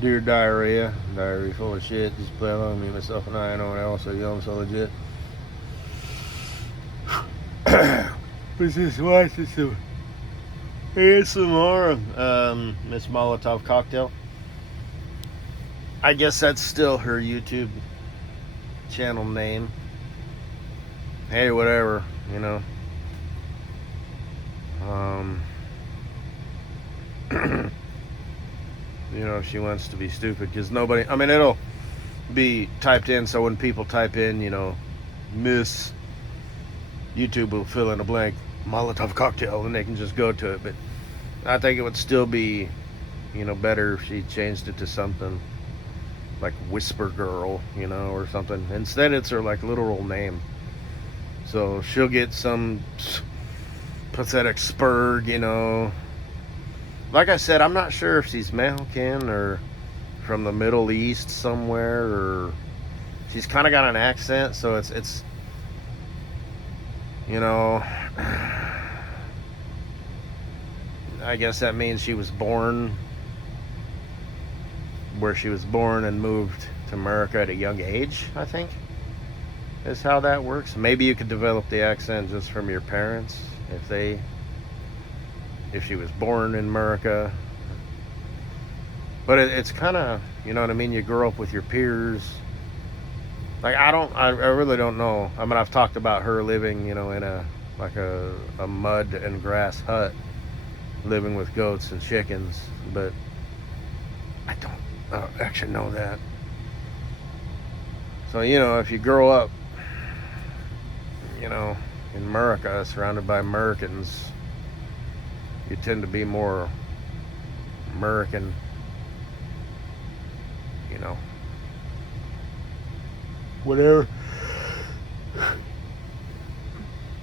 Dear diarrhea, diarrhea full of shit. Just play along me, myself, and I know it also yum so legit. What's this? Why is this so ASMR? Miss Molotov cocktail. I guess that's still her YouTube channel name. Hey, whatever, you know. Um, you know, if she wants to be stupid, because nobody, I mean, it'll be typed in, so when people type in, you know, Miss, YouTube will fill in a blank Molotov cocktail, and they can just go to it. But I think it would still be, you know, better if she changed it to something like Whisper Girl, you know, or something. Instead, it's her like literal name. So she'll get some pathetic spurg, you know. Like I said, I'm not sure if she's Mexican or from the Middle East somewhere, or she's kind of got an accent, so it's you know, I guess that means she was born where she was born and moved to America at a young age, I think, is how that works. Maybe you could develop the accent just from your parents if she was born in America. But it's kind of, you know what I mean, you grow up with your peers. Like, I really don't know. I mean, I've talked about her living, you know, in a mud and grass hut, living with goats and chickens, but I don't actually know that. So, you know, if you grow up, you know, in America, surrounded by Americans, you tend to be more American, you know. Whatever.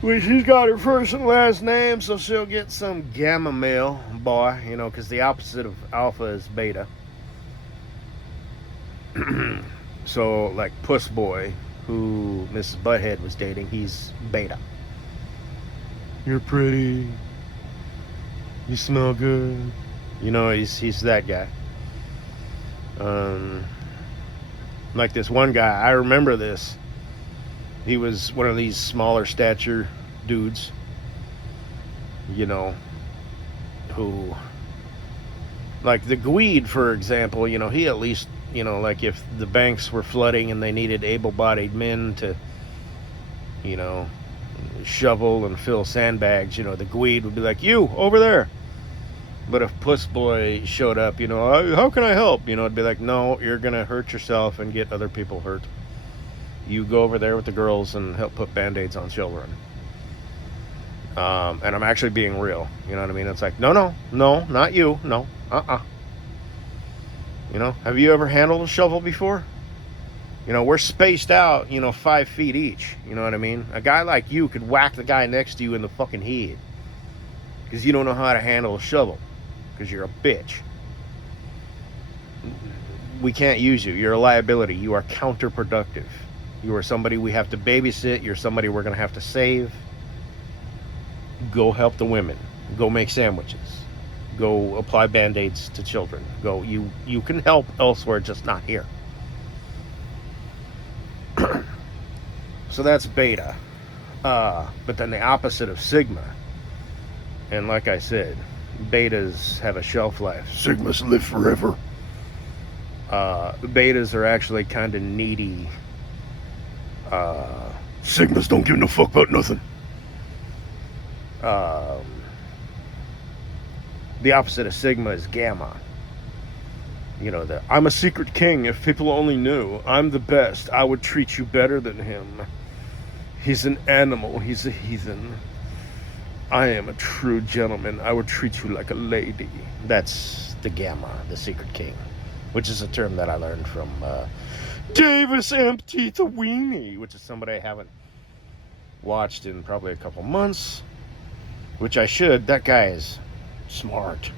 Well, she's got her first and last name, so she'll get some gamma male boy, you know, because the opposite of alpha is beta. So, like Puss Boy, who Mrs. Butthead was dating, he's beta. You're pretty. You smell good. You know, he's that guy. Like this one guy, I remember this. He was one of these smaller stature dudes, you know, who, like the Gweed, for example, you know, he at least, you know, like if the banks were flooding and they needed able-bodied men to, you know, shovel and fill sandbags, you know, the Gweed would be like, you, over there. But if Puss Boy showed up, you know, how can I help? You know, it'd be like, no, you're going to hurt yourself and get other people hurt. You go over there with the girls and help put Band-Aids on children. And I'm actually being real. You know what I mean? It's like, no, not you. No, You know, have you ever handled a shovel before? You know, we're spaced out, you know, 5 feet each. You know what I mean? A guy like you could whack the guy next to you in the fucking head. Because you don't know how to handle a shovel. Because you're a bitch. We can't use you. You're a liability. You are counterproductive. You are somebody we have to babysit. You're somebody we're going to have to save. Go help the women. Go make sandwiches. Go apply Band-Aids to children. Go. You can help elsewhere, just not here. So that's beta. But then the opposite of sigma. And like I said, betas have a shelf life. Sigmas live forever. Betas are actually kind of needy. Sigmas don't give no fuck about nothing. The opposite of sigma is gamma. You know, I'm a secret king. If people only knew, I'm the best. I would treat you better than him. He's an animal. He's a heathen. I am a true gentleman. I would treat you like a lady. That's the gamma, the secret king, which is a term that I learned from Davis Empty the Weenie, which is somebody I haven't watched in probably a couple months, which I should. That guy is smart.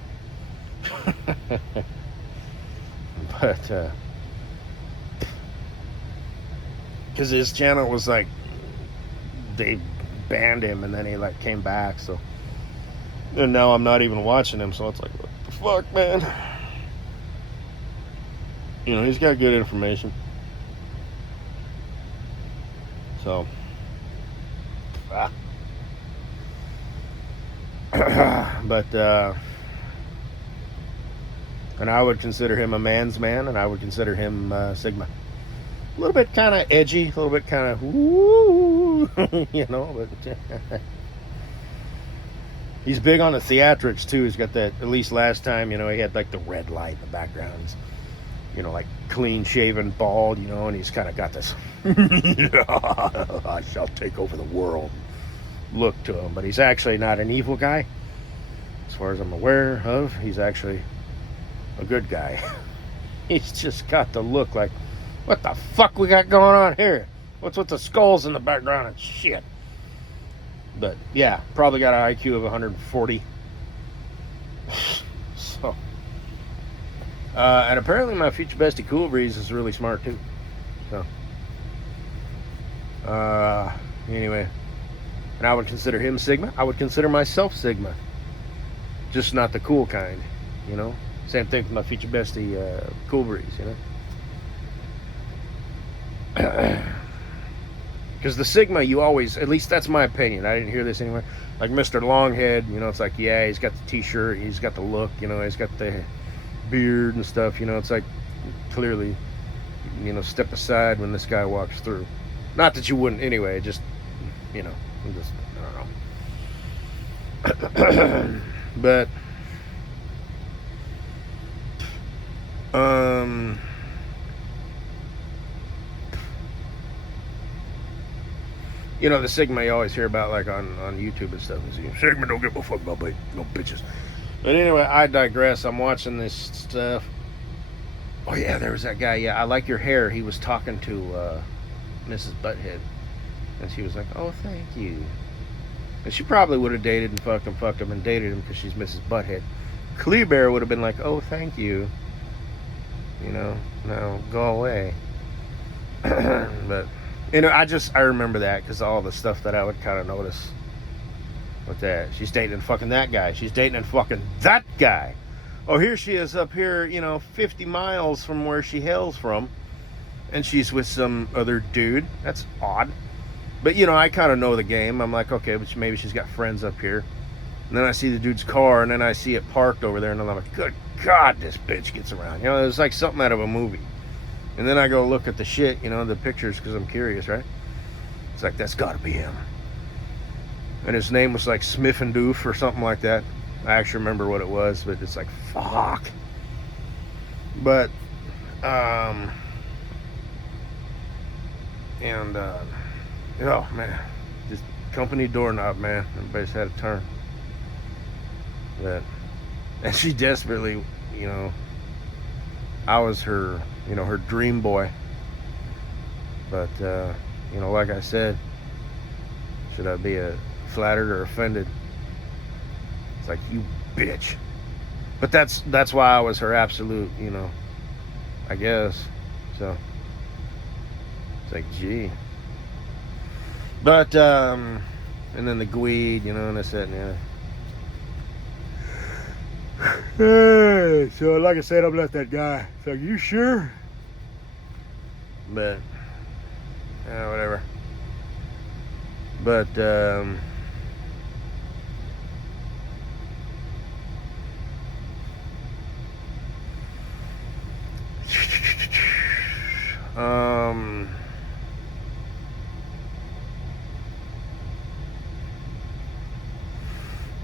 But because his channel was like, they banned him and then he like came back, so, and now I'm not even watching him, so it's like, what the fuck, man. You know, he's got good information. So, but and I would consider him a man's man, and I would consider him Sigma. A little bit kind of edgy, a little bit kind of woo, you know, but he's big on the theatrics too. He's got that, at least last time, you know, he had like the red light in the background. He's, you know, like clean shaven, bald, you know, and he's kind of got this I shall take over the world look to him. But he's actually not an evil guy, as far as I'm aware of. He's actually a good guy. He's just got the look like, what the fuck we got going on here? What's with the skulls in the background and shit? But yeah, probably got an IQ of 140. So, and apparently my future bestie Cool Breeze is really smart too. So, anyway, and I would consider him Sigma. I would consider myself Sigma, just not the cool kind, you know. Same thing with my future bestie Cool Breeze, you know. Because the Sigma, you always, at least that's my opinion, I didn't hear this anywhere, like Mr. Longhead, you know, it's like, yeah, he's got the t-shirt, he's got the look, you know, he's got the beard and stuff, you know, it's like, clearly, you know, step aside when this guy walks through. Not that you wouldn't anyway, just, you know, just, I don't know. But, you know, the Sigma you always hear about, like on YouTube and stuff. Sigma don't give a fuck about no bitches. But anyway, I digress. I'm watching this stuff. Oh yeah, there was that guy. Yeah, I like your hair. He was talking to Mrs. Butthead, and she was like, "Oh, thank you." And she probably would have dated and fucked him and dated him because she's Mrs. Butthead. Kleber would have been like, "Oh, thank you." You know, now go away. But. You know, I remember that because all the stuff that I would kind of notice with that. She's dating fucking that guy. She's dating fucking that guy. Oh, here she is up here, you know, 50 miles from where she hails from. And she's with some other dude. That's odd. But, you know, I kind of know the game. I'm like, okay, but maybe she's got friends up here. And then I see the dude's car, and then I see it parked over there. And I'm like, good God, this bitch gets around. You know, it was like something out of a movie. And then I go look at the shit, you know, the pictures, because I'm curious, right? It's like, that's got to be him. And his name was like Smith and Doof or something like that. I actually remember what it was, but it's like, fuck. But, oh, man. Just company doorknob, man. Everybody's had a turn. But, and she desperately, you know, I was her, you know, her dream boy. But, you know, like I said, should I be flattered or offended? It's like, you bitch. But that's why I was her absolute, you know, I guess. So, it's like, gee. But, and then the Gweed, you know, and this, that, and the other. So like I said, I'm not that guy. So you sure? But whatever. But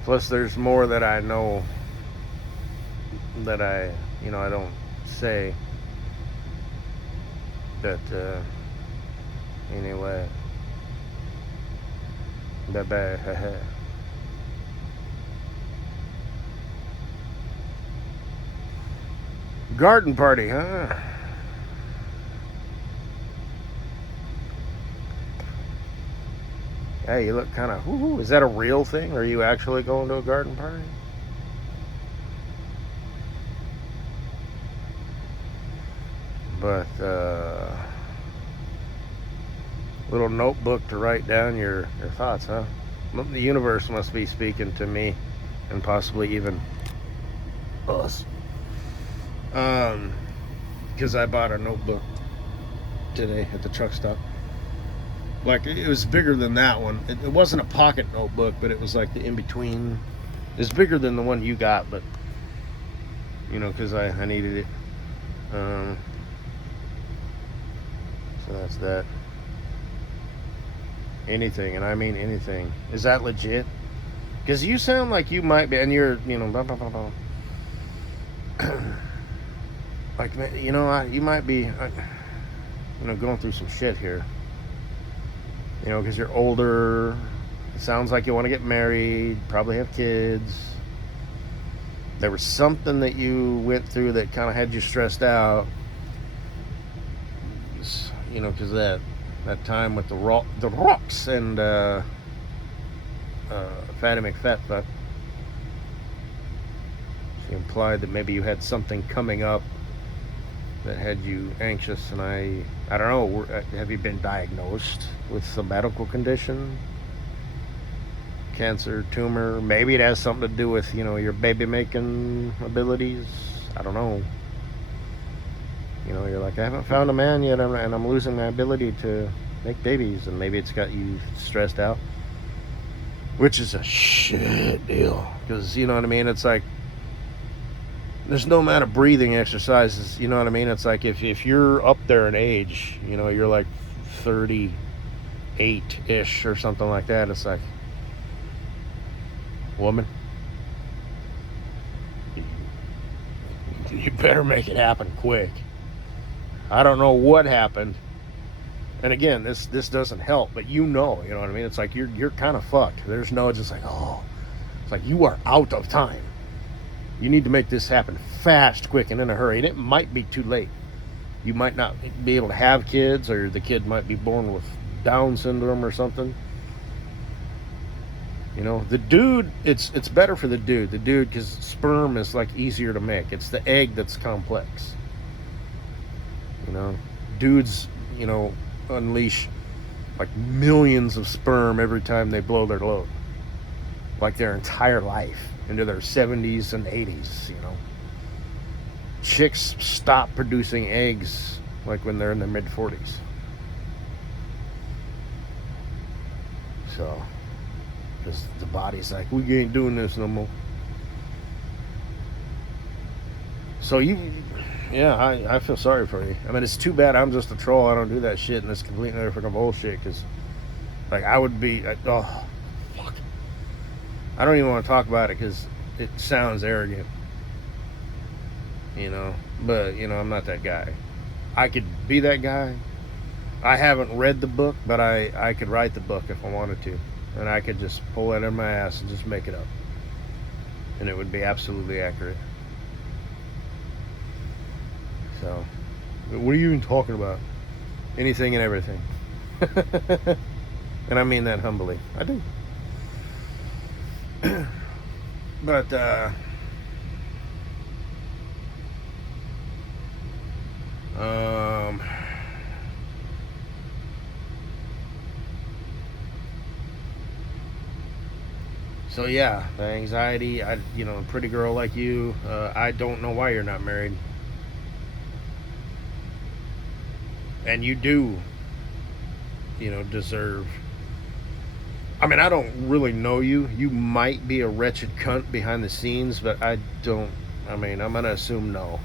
plus there's more that I know that I don't say. But anyway, bye. Garden party, huh? Hey, you look kind of. Is that a real thing? Are you actually going to a garden party? But little notebook to write down your thoughts, huh? The universe must be speaking to me, and possibly even us. because I bought a notebook today at the truck stop. Like, it was bigger than that one. It wasn't a pocket notebook, but it was like the in-between. It's bigger than the one you got, but, you know, because I needed it. So that's that. Anything, and I mean anything. Is that legit? Because you sound like you might be, and you're, you know, blah, blah, blah, blah. Like, you know, you might be, you know, going through some shit here. You know, because you're older. It sounds like you want to get married, probably have kids. There was something that you went through that kind of had you stressed out. You know, because that time with the rocks and Fatty McFat. She implied that maybe you had something coming up that had you anxious, and I don't know, have you been diagnosed with some medical condition? Cancer, tumor? Maybe it has something to do with, you know, your baby making abilities. I don't know. You know, you're like, I haven't found a man yet, and I'm losing my ability to make babies, and maybe it's got you stressed out, which is a shit deal, because, you know what I mean, it's like, there's no amount of breathing exercises, you know what I mean? It's like if you're up there in age, you know, you're like 38-ish or something like that, it's like, woman, you better make it happen quick. I don't know what happened. And again, this doesn't help, but you know what I mean? It's like you're kind of fucked. There's no just like, oh, it's like you are out of time. You need to make this happen fast, quick, and in a hurry. And it might be too late. You might not be able to have kids, or the kid might be born with Down syndrome or something. You know, the dude, it's better for the dude. The dude, because sperm is like easier to make. It's the egg that's complex. You know, dudes, you know, unleash like millions of sperm every time they blow their load. Like their entire life. Into their 70s and 80s, you know. Chicks stop producing eggs like when they're in their mid-40s. So, because the body's like, we ain't doing this no more. So yeah, I feel sorry for you. I mean, it's too bad I'm just a troll. I don't do that shit, and it's completely freaking bullshit, because, like, I would be, oh, fuck. I don't even want to talk about it because it sounds arrogant, you know, but, you know, I'm not that guy. I could be that guy. I haven't read the book, but I could write the book if I wanted to, and I could just pull it out of my ass and just make it up, and it would be absolutely accurate. So, what are you even talking about? Anything and everything. And I mean that humbly. I do. But so yeah, the anxiety, you know, a pretty girl like you, I don't know why you're not married. And you do, you know, deserve. I mean, I don't really know you. You might be a wretched cunt behind the scenes, but I don't. I mean, I'm going to assume no.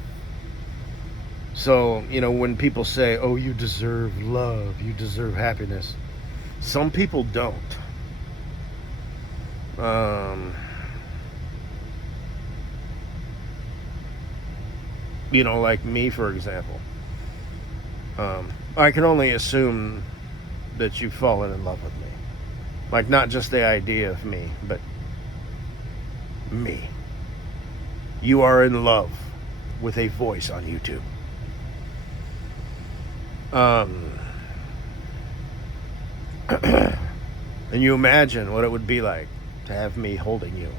So, you know, when people say, oh, you deserve love, you deserve happiness, some people don't. You know, like me, for example. I can only assume that you've fallen in love with me. Like, not just the idea of me, but me. You are in love with a voice on YouTube. And you imagine what it would be like to have me holding you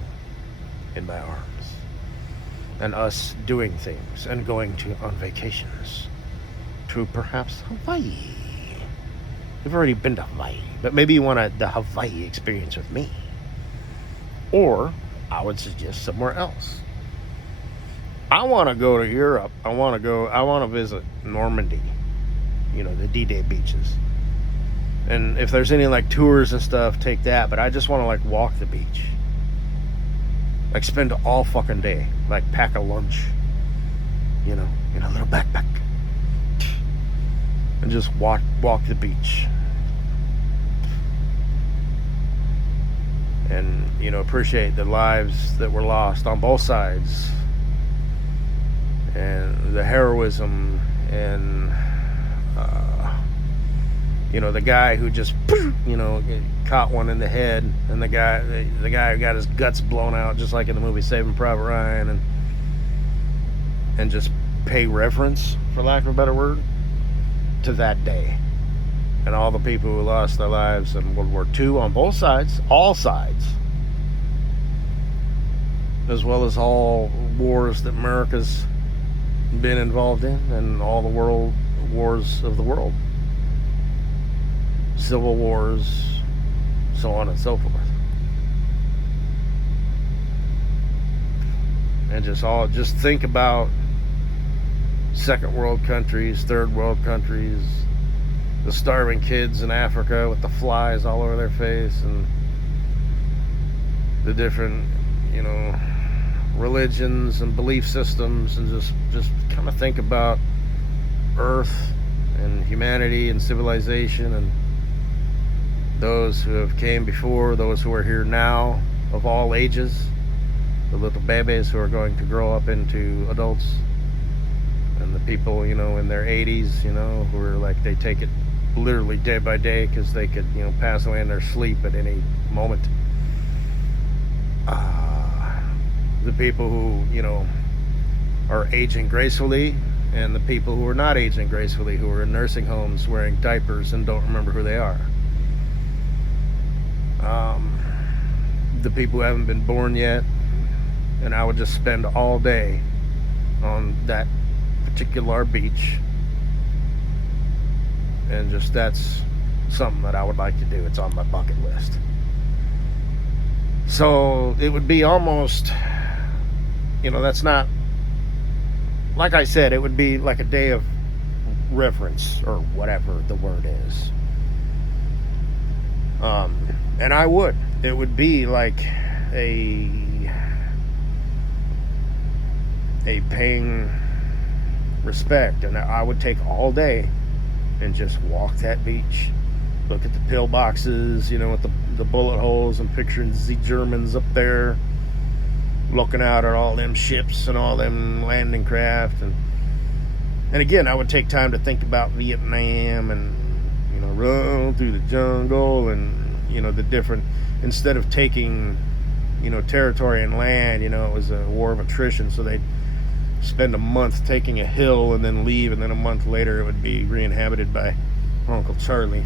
in my arms, and us doing things and going on vacations to perhaps Hawaii. You've already been to Hawaii, but maybe you want the Hawaii experience with me. Or I would suggest somewhere else. I want to go to Europe. I want to visit Normandy, the D-Day beaches. And if there's any like tours and stuff, take that. But I just want to like walk the beach. Like spend all fucking day. Like pack a lunch, in a little backpack. And just walk the beach. And, appreciate the lives that were lost on both sides. And the heroism and, the guy who just, caught one in the head, and the guy who got his guts blown out, just like in the movie Saving Private Ryan, and just pay reference, for lack of a better word, to that day. And all the people who lost their lives in World War II on both sides, all sides, as well as all wars that America's been involved in, and all the world wars of the world, civil wars, so on and so forth. And just think about second world countries, third world countries, the starving kids in Africa with the flies all over their face, and the different, religions and belief systems, and just kind of think about Earth and humanity and civilization, and those who have came before, those who are here now, of all ages, the little babies who are going to grow up into adults, and the people, in their 80s, who are like, they take it literally day by day because they could, pass away in their sleep at any moment. The people who, are aging gracefully, and the people who are not aging gracefully, who are in nursing homes wearing diapers and don't remember who they are. The people who haven't been born yet, and I would just spend all day on that particular beach, and that's something that I would like to do. It's on my bucket list. So it would be almost, that's not, like I said, it would be like a day of reverence, or whatever the word is. And it would be like a paying respect, and I would take all day and just walk that beach, look at the pillboxes, with the bullet holes, and picturing the Germans up there looking out at all them ships and all them landing craft, and again, I would take time to think about Vietnam, and run through the jungle, and the different, instead of taking territory and land, it was a war of attrition, so they'd spend a month taking a hill and then leave, and then a month later it would be re-inhabited by Uncle Charlie.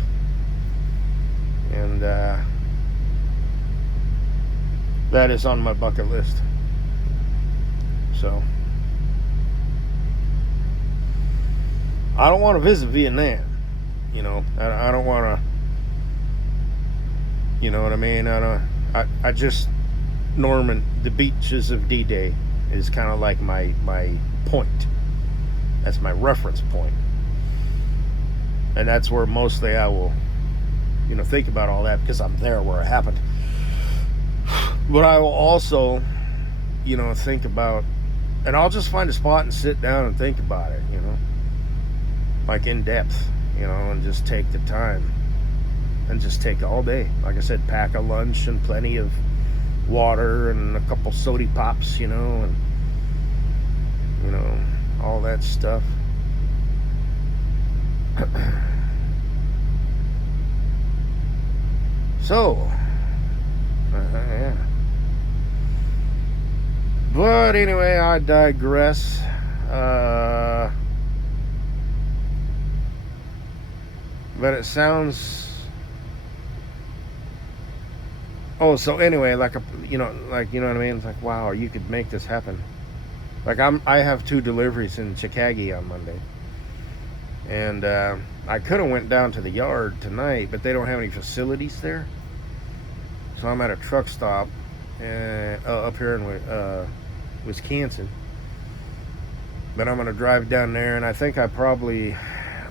And that is on my bucket list. So I don't want to visit Vietnam. I don't want to, you know what I mean? I just, the beaches of D-Day is kind of like my point. That's my reference point. And that's where mostly I will, think about all that, because I'm there where it happened. But I will also, think about, and I'll just find a spot and sit down and think about it, like in depth, and just take the time, and just take all day. Like I said, pack a lunch and plenty of water and a couple soda pops, and all that stuff. So yeah. But anyway, I digress. But it sounds, so anyway, like you know what I mean? It's like, wow, you could make this happen. Like I have 2 deliveries in Chicago on Monday, and I could have went down to the yard tonight, but they don't have any facilities there. So I'm at a truck stop up here in Wisconsin, But I'm going to drive down there, and I think I probably,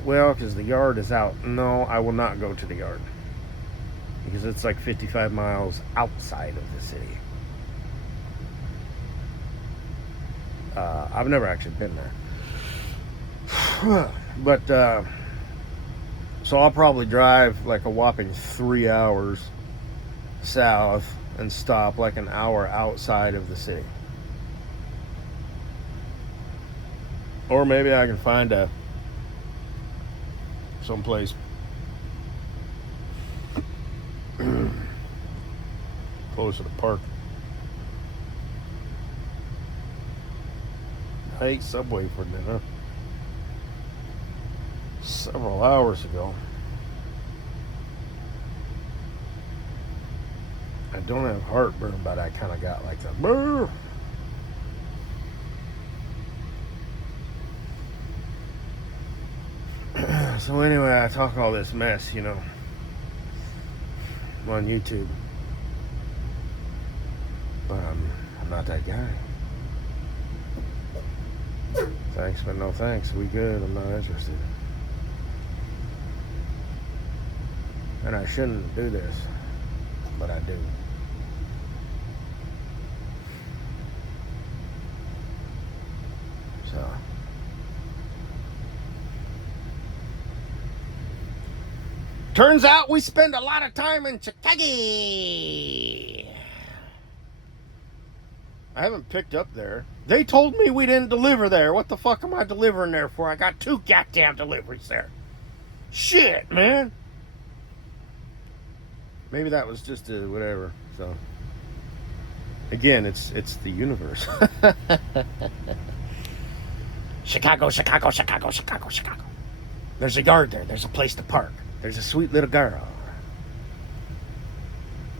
well, because the yard is out. No, I will not go to the yard. Because it's like 55 miles outside of the city. I've never actually been there. But, so I'll probably drive like a whopping 3 hours south and stop like an hour outside of the city. Or maybe I can find someplace close to the park. I ate Subway for dinner several hours ago. I don't have heartburn, but I kind of got like the brr. So anyway, I talk all this mess, you know, on YouTube. But I'm not that guy. Thanks, but no thanks. We good. I'm not interested. And I shouldn't do this, but I do. So. Turns out we spend a lot of time in Chicago. I haven't picked up there. They told me we didn't deliver there. What the fuck am I delivering there for? I got 2 goddamn deliveries there. Shit, man. Maybe that was just a whatever. So again, it's the universe. Chicago, Chicago, Chicago, Chicago, Chicago. There's a yard there. There's a place to park. There's a sweet little girl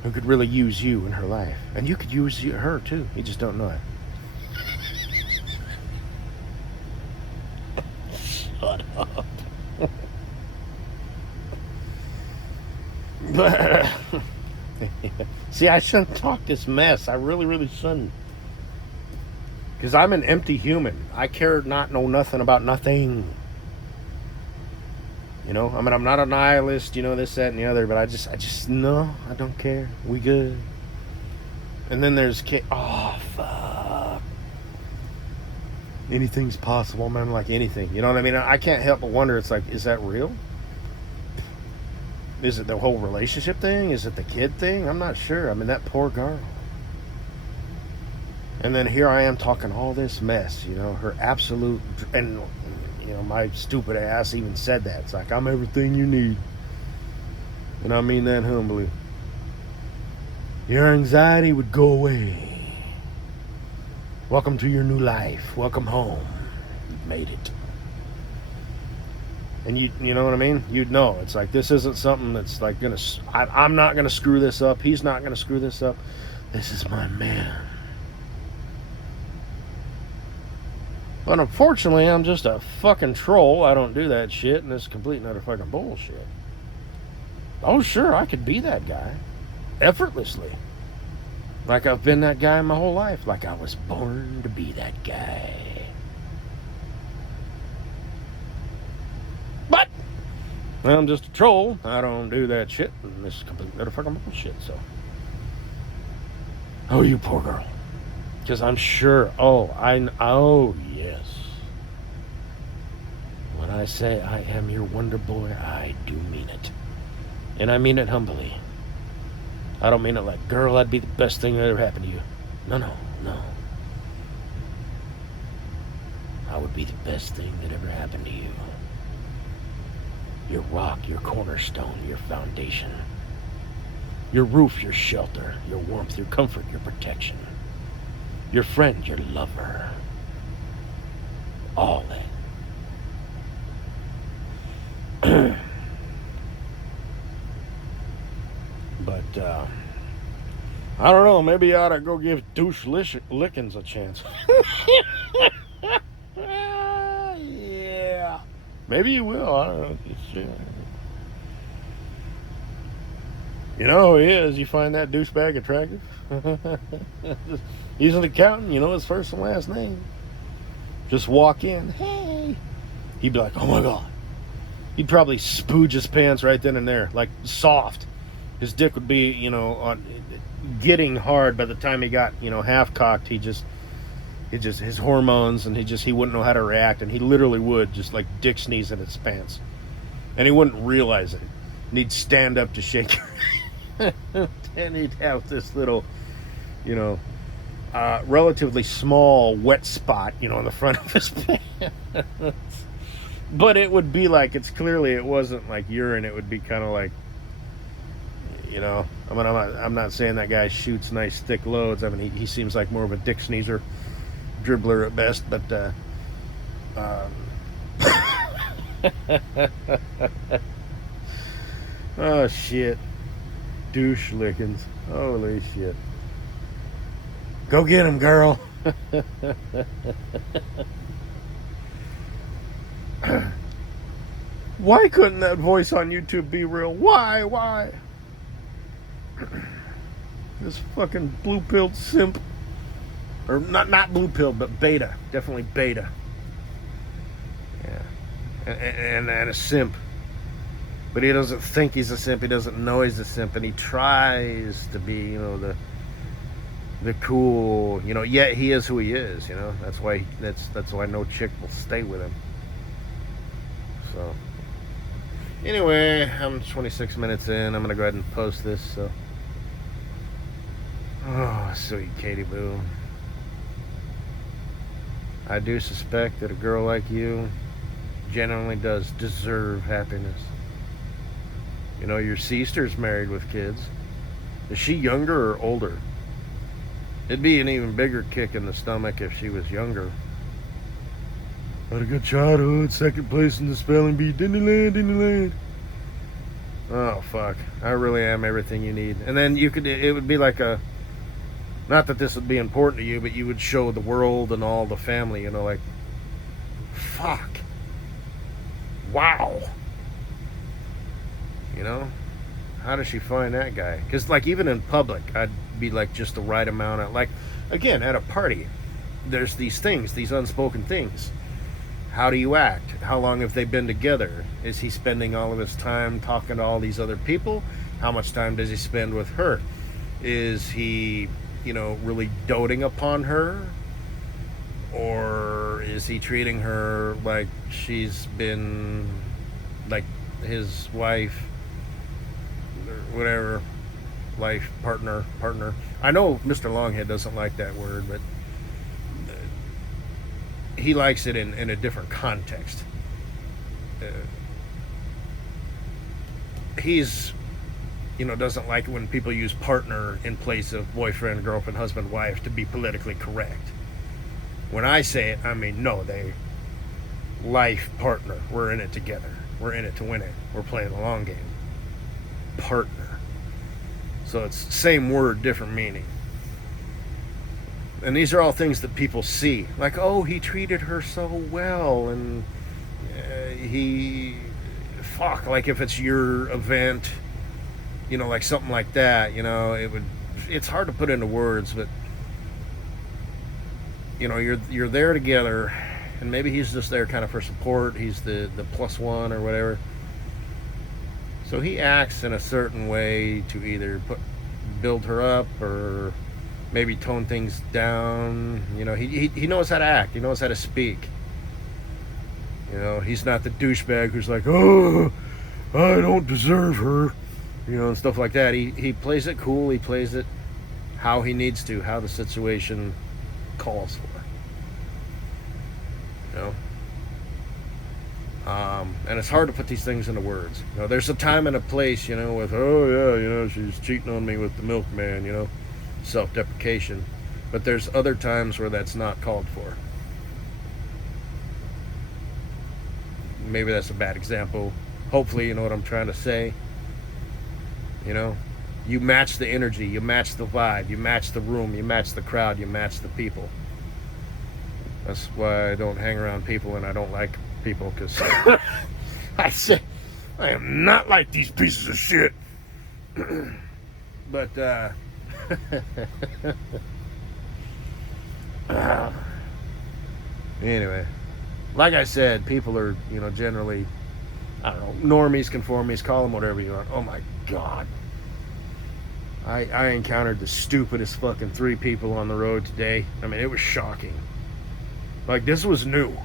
who could really use you in her life. And you could use her too. You just don't know it. Shut up. But, see, I shouldn't talk this mess. I really, really shouldn't. Because I'm an empty human. I care not know nothing about nothing. You know, I mean, I'm not a nihilist, you know, this, that, and the other, but I just, no, I don't care. We good. And then there's, oh, fuck. Anything's possible, man, like anything. You know what I mean? I can't help but wonder, it's like, is that real? Is it the whole relationship thing? Is it the kid thing? I'm not sure. I mean, that poor girl. And then here I am talking all this mess, you know, her absolute, and, you know, my stupid ass even said that. It's like, I'm everything you need. And I mean that humbly. Your anxiety would go away. Welcome to your new life. Welcome home. You've made it. And you know what I mean? You'd know. It's like, this isn't something that's like I'm not gonna screw this up. He's not gonna screw this up. This is my man. But unfortunately, I'm just a fucking troll. I don't do that shit, and it's complete and utter fucking bullshit. Oh, sure, I could be that guy. Effortlessly. Like I've been that guy my whole life. Like I was born to be that guy. But I'm just a troll. I don't do that shit, and this is complete and utter fucking bullshit, so. Oh, you poor girl. Because I'm sure, oh, yes. When I say I am your wonder boy, I do mean it. And I mean it humbly. I don't mean it like, girl, that'd be the best thing that ever happened to you. No. I would be the best thing that ever happened to you. Your rock, your cornerstone, your foundation. Your roof, your shelter, your warmth, your comfort, your protection. Your friend, your lover. All that. But, I don't know. Maybe I ought to go give Douche Lickens a chance. Yeah. Maybe you will. I don't know. You know who he is. You find that douchebag attractive? He's an accountant. You know his first and last name. Just walk in, hey. He'd be like, oh my God. He'd probably spooge his pants right then and there, like soft. His dick would be, getting hard by the time he got, half cocked. His hormones, and he wouldn't know how to react, and he literally would just like dick sneeze in his pants, and he wouldn't realize it. And he'd stand up to shake your and he'd have this little, relatively small wet spot, on the front of his pants. But it would be like, it wasn't like urine. It would be kind of like, I'm not saying that guy shoots nice thick loads. I mean, he seems like more of a dick sneezer, dribbler at best. But oh shit, douche lickings. Holy shit. Go get him, girl. Why couldn't that voice on YouTube be real? Why? This fucking blue-pilled simp. Or not blue-pilled, but beta. Definitely beta. Yeah. And a simp. But he doesn't think he's a simp. He doesn't know he's a simp. And he tries to be, the cool, yet he is who he is, That's why no chick will stay with him. So anyway, I'm 26 minutes in. I'm gonna go ahead and post this. So, oh, sweet Katie Boo, I do suspect that a girl like you genuinely does deserve happiness. Your sister's married with kids. Is she younger or older? It'd be an even bigger kick in the stomach if she was younger. Had a good childhood, second place in the spelling bee. Disneyland. Oh, fuck. I really am everything you need. And then it would be like not that this would be important to you, but you would show the world and all the family, like, fuck. Wow. How does she find that guy? Because, like, even in public, I'd be like just the right amount of, like, again, at a party, there's these things, these unspoken things. How do you act? How long have they been together? Is he spending all of his time talking to all these other people? How much time does he spend with her? Is he, really doting upon her? Or is he treating her like she's been, like, his wife, or whatever, life partner? I know Mr. Longhead doesn't like that word, but he likes it in a different context. He's, doesn't like it when people use partner in place of boyfriend, girlfriend, husband, wife to be politically correct. When I say it, I mean, no, life partner. We're in it together. We're in it to win it. We're playing the long game. Partner. So it's same word, different meaning. And these are all things that people see. Like, oh, he treated her so well, and like if it's your event, like something like that, it's hard to put into words, but, you're there together, and maybe he's just there kind of for support. He's the plus one or whatever. So he acts in a certain way to either build her up or maybe tone things down. He knows how to act. He knows how to speak. He's not the douchebag who's like, oh, I don't deserve her, and stuff like that. He plays it cool. He plays it how he needs to, how the situation calls for. And it's hard to put these things into words. There's a time and a place, with, oh yeah, she's cheating on me with the milkman, self-deprecation. But there's other times where that's not called for. Maybe that's a bad example. Hopefully you know what I'm trying to say. You match the energy, you match the vibe, you match the room, you match the crowd, you match the people. That's why I don't hang around people, and I don't like people, because I am not like these pieces of shit. But Anyway, like I said, people are, generally, I don't know, normies, conformies, call them whatever you want. Oh my God. I encountered the stupidest fucking 3 people on the road today. I mean, it was shocking. Like, this was new.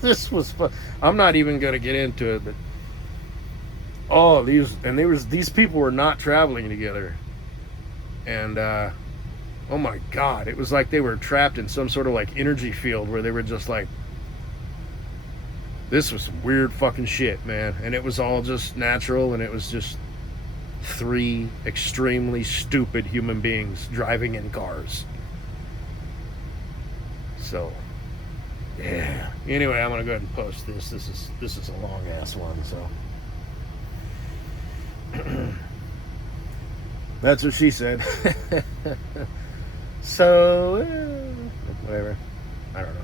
This was I'm not even going to get into it, but these people were not traveling together. And, oh my God, it was like they were trapped in some sort of like energy field where they were just like, this was some weird fucking shit, man. And it was all just natural, and it was just 3 extremely stupid human beings driving in cars. So, yeah. Anyway, I'm gonna go ahead and post this. This is a long ass one, so. That's what she said. So, whatever. I don't know.